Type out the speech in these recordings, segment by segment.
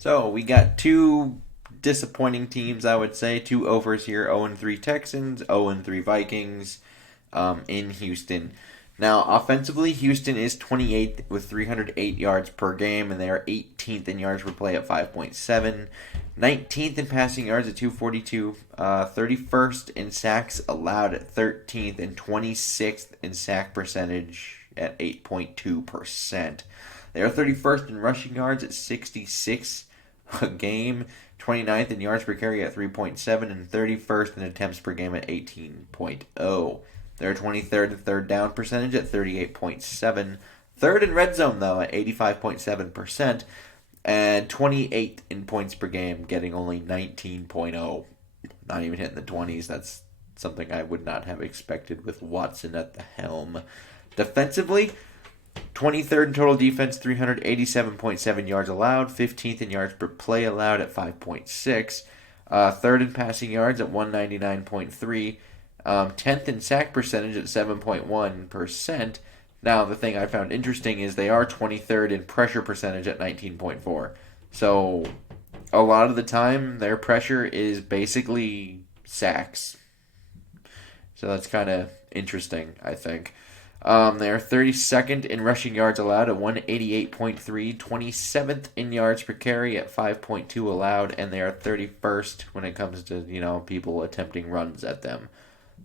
So we got two disappointing teams, I would say. Two overs here: 0-3 Texans, 0-3 Vikings, in Houston. Now, offensively, Houston is 28th with 308 yards per game, and they are 18th in yards per play at 5.7, 19th in passing yards at 242, 31st in sacks allowed at 13th, and 26th in sack percentage at 8.2%. They are 31st in rushing yards at 66 a game, 29th in yards per carry at 3.7, and 31st in attempts per game at 18.0. They're 23rd in third down percentage at 38.7. Third in red zone, though, at 85.7%. And 28th in points per game, getting only 19.0. Not even hitting the 20s. That's something I would not have expected with Watson at the helm. Defensively, 23rd in total defense, 387.7 yards allowed, 15th in yards per play allowed at 5.6, third in passing yards at 199.3, 10th in sack percentage at 7.1%. Now, the thing I found interesting is they are 23rd in pressure percentage at 19.4. So, a lot of the time, their pressure is basically sacks. So, that's kind of interesting, I think. They are 32nd in rushing yards allowed at 188.3, 27th in yards per carry at 5.2 allowed, and they are 31st when it comes to, people attempting runs at them,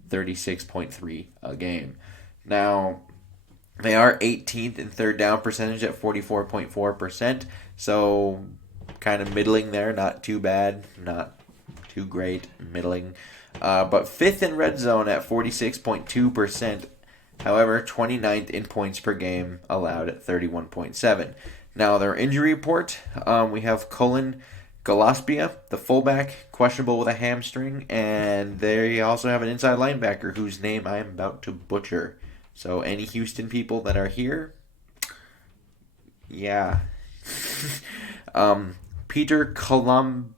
36.3 a game. Now, they are 18th in third down percentage at 44.4%, so kind of middling there, not too bad, not too great, middling. But fifth in red zone at 46.2%. However, 29th in points per game allowed at 31.7. Now, their injury report, we have Colin Gillespie, the fullback, questionable with a hamstring, and they also have an inside linebacker whose name I am about to butcher. So, any Houston people that are here, yeah. Peter Columbei?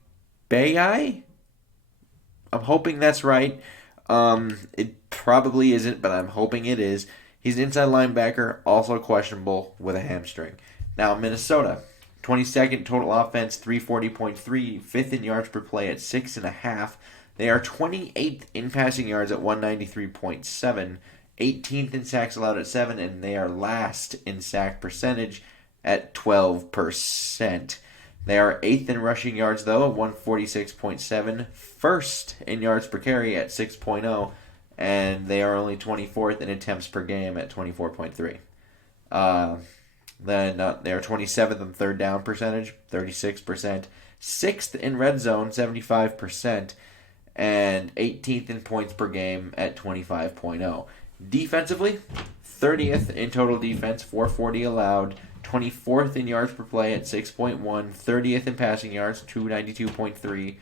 I'm hoping that's right. It probably isn't, but I'm hoping it is. He's an inside linebacker, also questionable with a hamstring. Now, Minnesota, 22nd total offense, 340.3, fifth in yards per play at 6.5. They are 28th in passing yards at 193.7, 18th in sacks allowed at 7, and they are last in sack percentage at 12%. They are 8th in rushing yards, though, at 146.7, first in yards per carry at 6.0, and they are only 24th in attempts per game at 24.3. Then they are 27th in third down percentage, 36%, 6th in red zone, 75%, and 18th in points per game at 25.0. Defensively, 30th in total defense, 440 allowed, 24th in yards per play at 6.1, 30th in passing yards, 292.3,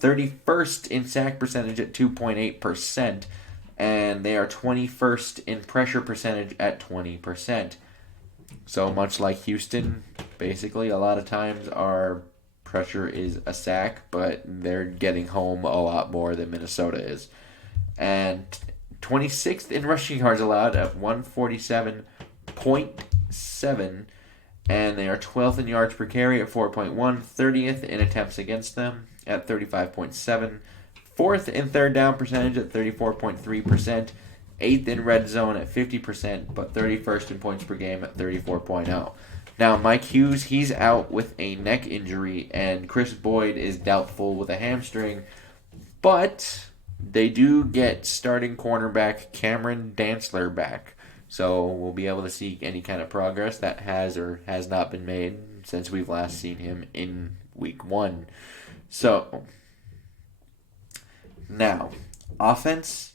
31st in sack percentage at 2.8%, and they are 21st in pressure percentage at 20%. So much like Houston, basically, a lot of times our pressure is a sack, but they're getting home a lot more than Minnesota is. And 26th in rushing yards allowed at 147.7, and they are 12th in yards per carry at 4.1, 30th in attempts against them at 35.7, 4th in third down percentage at 34.3%, 8th in red zone at 50%, but 31st in points per game at 34.0. Now, Mike Hughes, he's out with a neck injury, and Chris Boyd is doubtful with a hamstring, but they do get starting cornerback Cameron Dantzler back. So we'll be able to see any kind of progress that has or has not been made since we've last seen him in week 1. So, now, offense,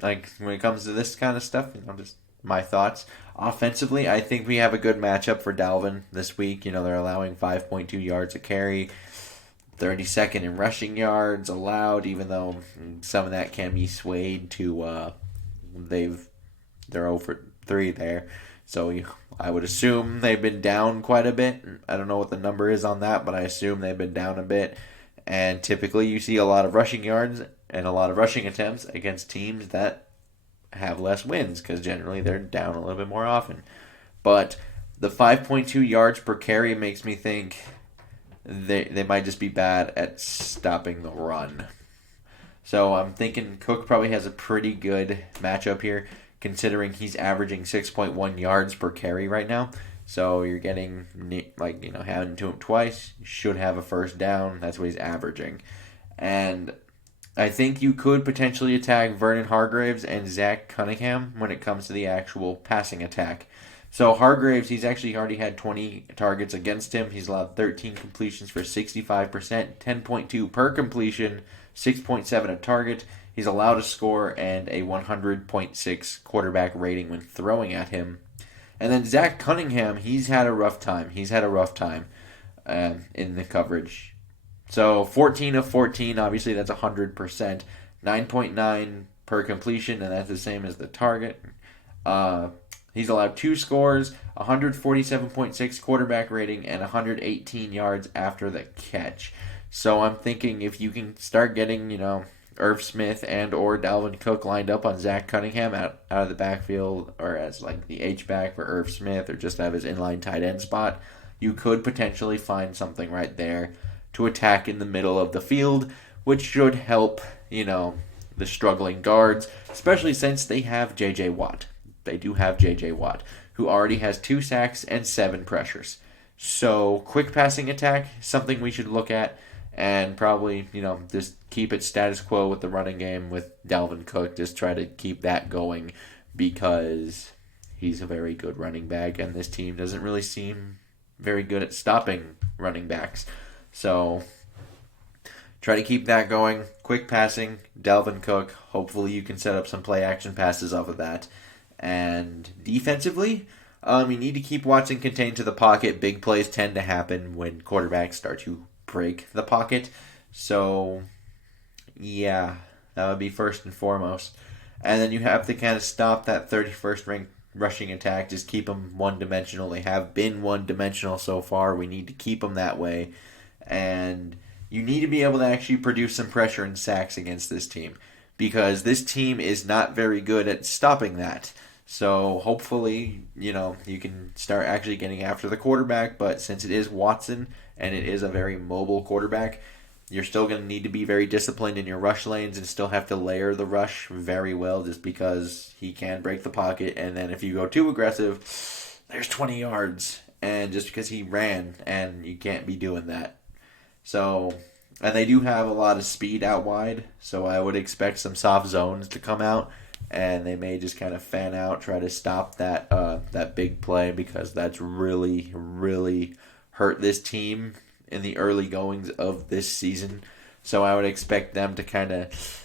like when it comes to this kind of stuff, just my thoughts. Offensively, I think we have a good matchup for Dalvin this week. They're allowing 5.2 yards a carry, 32nd in rushing yards allowed, even though some of that can be swayed to they're over 3 there. So I would assume they've been down quite a bit. I don't know what the number is on that, but I assume they've been down a bit. And typically you see a lot of rushing yards and a lot of rushing attempts against teams that have less wins because generally they're down a little bit more often. But the 5.2 yards per carry makes me think they might just be bad at stopping the run. So I'm thinking Cook probably has a pretty good matchup here, considering he's averaging 6.1 yards per carry right now. So you're getting, having to him twice. You should have a first down. That's what he's averaging. And I think you could potentially attack Vernon Hargraves and Zach Cunningham when it comes to the actual passing attack. So Hargraves, he's actually already had 20 targets against him. He's allowed 13 completions for 65%, 10.2 per completion, 6.7 a target. He's allowed a score and a 100.6 quarterback rating when throwing at him. And then Zach Cunningham, he's had a rough time. In the coverage. So 14 of 14, obviously that's 100%. 9.9 per completion, and that's the same as the target. He's allowed 2 scores, 147.6 quarterback rating, and 118 yards after the catch. So I'm thinking if you can start getting, Irv Smith and or Dalvin Cook lined up on Zach Cunningham out of the backfield, or as like the H-back for Irv Smith, or just have his inline tight end spot, you could potentially find something right there to attack in the middle of the field, which should help, the struggling guards, especially since they have J.J. Watt. They do have J.J. Watt, who already has 2 sacks and 7 pressures. So quick passing attack, something we should look at, and probably, just keep it status quo with the running game with Dalvin Cook. Just try to keep that going because he's a very good running back, and this team doesn't really seem very good at stopping running backs. So try to keep that going. Quick passing, Dalvin Cook. Hopefully you can set up some play action passes off of that. And defensively, you need to keep Watson contained to the pocket. Big plays tend to happen when quarterbacks start to break the pocket. So, yeah, that would be first and foremost. And then you have to kind of stop that 31st ranked rushing attack. Just keep them one-dimensional. They have been one-dimensional so far. We need to keep them that way. And you need to be able to actually produce some pressure and sacks against this team, because this team is not very good at stopping that. So hopefully, you can start actually getting after the quarterback, but since it is Watson and it is a very mobile quarterback, you're still going to need to be very disciplined in your rush lanes and still have to layer the rush very well, just because he can break the pocket, and then if you go too aggressive, there's 20 yards, and just because he ran, and you can't be doing that. So, and they do have a lot of speed out wide, so I would expect some soft zones to come out, and they may just kind of fan out, try to stop that big play, because that's really, really hurt this team in the early goings of this season. So I would expect them to kind of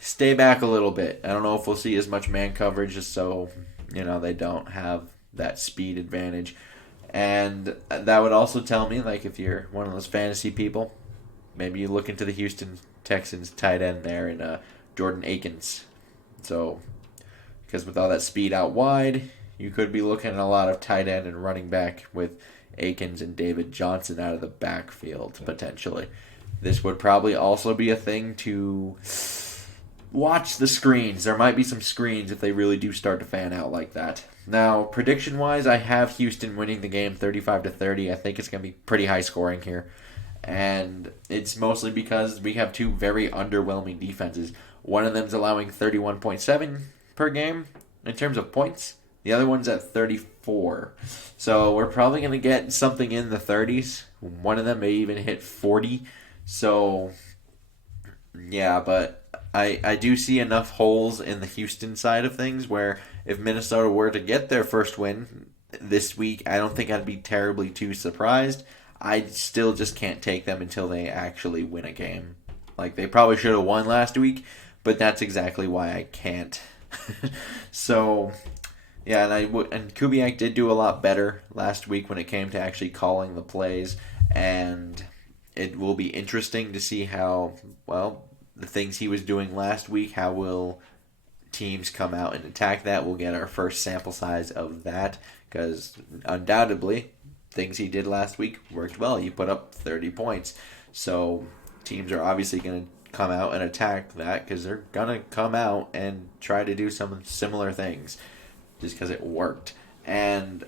stay back a little bit. I don't know if we'll see as much man coverage, just so they don't have that speed advantage. And that would also tell me, if you're one of those fantasy people, maybe you look into the Houston Texans tight end there in Jordan Akins. So, because with all that speed out wide, you could be looking at a lot of tight end and running back with Akins and David Johnson out of the backfield, potentially. This would probably also be a thing to watch the screens. There might be some screens if they really do start to fan out like that. Now, prediction-wise, I have Houston winning the game 35-30. I think it's going to be pretty high scoring here. And it's mostly because we have 2 very underwhelming defenses. One of them's allowing 31.7 per game in terms of points. The other one's at 34. So we're probably going to get something in the 30s. One of them may even hit 40. So, yeah, but I do see enough holes in the Houston side of things where if Minnesota were to get their first win this week, I don't think I'd be terribly too surprised. I still just can't take them until they actually win a game. They probably should have won last week, but that's exactly why I can't. So, yeah, and Kubiak did do a lot better last week when it came to actually calling the plays, and it will be interesting to see how, the things he was doing last week, how will teams come out and attack that. We'll get our first sample size of that, because undoubtedly things he did last week worked well. He put up 30 points. So teams are obviously going to come out and attack that, because they're going to come out and try to do some similar things just because it worked. And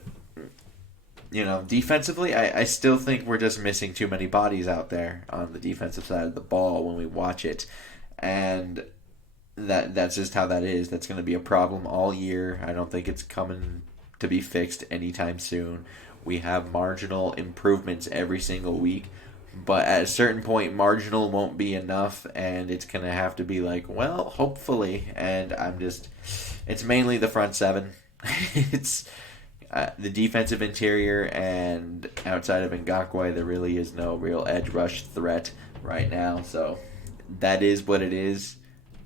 defensively, I still think we're just missing too many bodies out there on the defensive side of the ball when we watch it. And that's just how that is. That's going to be a problem all year. I don't think it's coming to be fixed anytime soon. We have marginal improvements every single week, but at a certain point, marginal won't be enough, and it's going to have to be like, well, hopefully. And it's mainly the front seven. It's the defensive interior, and outside of Ngakwe, there really is no real edge rush threat right now. So that is what it is.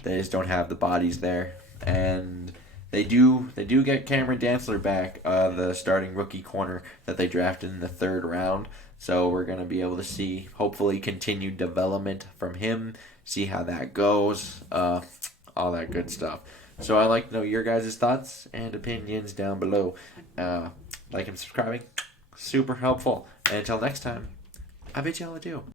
They just don't have the bodies there, and they do get Cameron Dantzler back, the starting rookie corner that they drafted in the third round. So we're gonna be able to see hopefully continued development from him, see how that goes, all that good stuff. So I'd like to know your guys' thoughts and opinions down below. Like and subscribing, super helpful. And until next time, I bid y'all adieu.